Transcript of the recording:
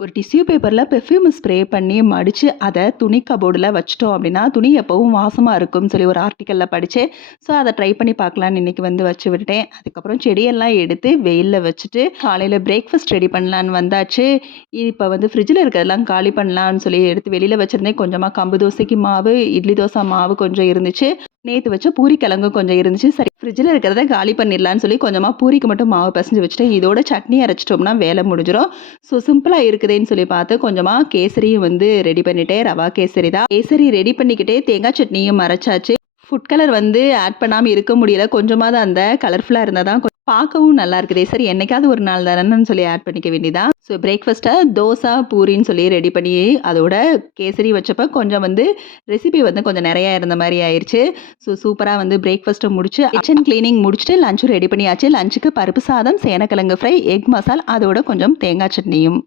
ஒரு டிஷ்யூ பேப்பர்ல perfume spray பண்ணி மடிச்சு, அத துணி கபோர்டுல வச்சுட்டோம் அப்படின்னா, துணி எப்பவும் வாசமா இருக்கும்னு சொல்லி ஒரு ஆர்டிக்கல்ல படிச்சேன். ஸோ, அத ட்ரை பண்ணி பார்க்கலான்னு இன்னைக்கு வந்து வச்சு விட்டுட்டேன். அதுக்கப்புறம் செடியெல்லாம் எடுத்து வெயில்ல வச்சுட்டு, காலையில பிரேக்ஃபாஸ்ட் ரெடி பண்ணலான்னு வந்தாச்சு. இப்ப வந்து ஃப்ரிட்ஜ்ல இருக்கிறதெல்லாம் காலி பண்ணலான்னு சொல்லி எடுத்து வெளியில வச்சிருந்தேன். கொஞ்சமா கம்பு தோசைக்கு மாவு, இட்லி தோசை மாவு கொஞ்சம் இருந்துச்சு. நேத்து வச்ச பூரி கிழங்கு கொஞ்சம் இருந்துச்சு. சரி ஃப்ரிட்ஜ்ல இருக்கிறத காலி பண்ணிடலான்னு சொல்லி கொஞ்சமா பூரிக்கு மட்டும் மாவு பெசஞ்சு வச்சுட்டேன். இதோட சட்னி அரைச்சிட்டோம்னா வேலை முடிஞ்சிரும். ஸோ சிம்பிளா இருக்குதேன்னு சொல்லி பார்த்து கொஞ்சமா கேசரியும் வந்து ரெடி பண்ணிட்டேன். ரவா கேசரி தான். கேசரி ரெடி பண்ணிக்கிட்டே தேங்காய் சட்னியும் அரைச்சாச்சு. ஃபுட் கலர் வந்து ஆட் பண்ணாம இருக்க முடியல. கொஞ்சமாவது அந்த கலர்ஃபுல்லா இருந்தா தான் பார்க்கவும் நல்லா இருக்குதே. சரி என்னைக்காவது ஒரு நாள் தானேன்னு சொல்லி ஆட் பண்ணிக்க வேண்டியதான். ஸோ பிரேக்ஃபாஸ்ட்டா தோசை, பூரின்னு சொல்லி ரெடி பண்ணி அதோட கேசரி வச்சப்ப கொஞ்சம் வந்து ரெசிபி வந்து கொஞ்சம் நெறையா இருந்த மாரி ஆயிருச்சு. ஸோ சூப்பரா வந்து பிரேக்ஃபாஸ்ட்ட முடிச்சு கிச்சன் கிளீனிங் முடிச்சுட்டு லஞ்சும் ரெடி பண்ணியாச்சு. லஞ்சுக்கு பருப்பு சாதம், சேனக்கிழங்கு ஃப்ரை, எக் மசால் அதோட கொஞ்சம் தேங்காய் சட்னியும்.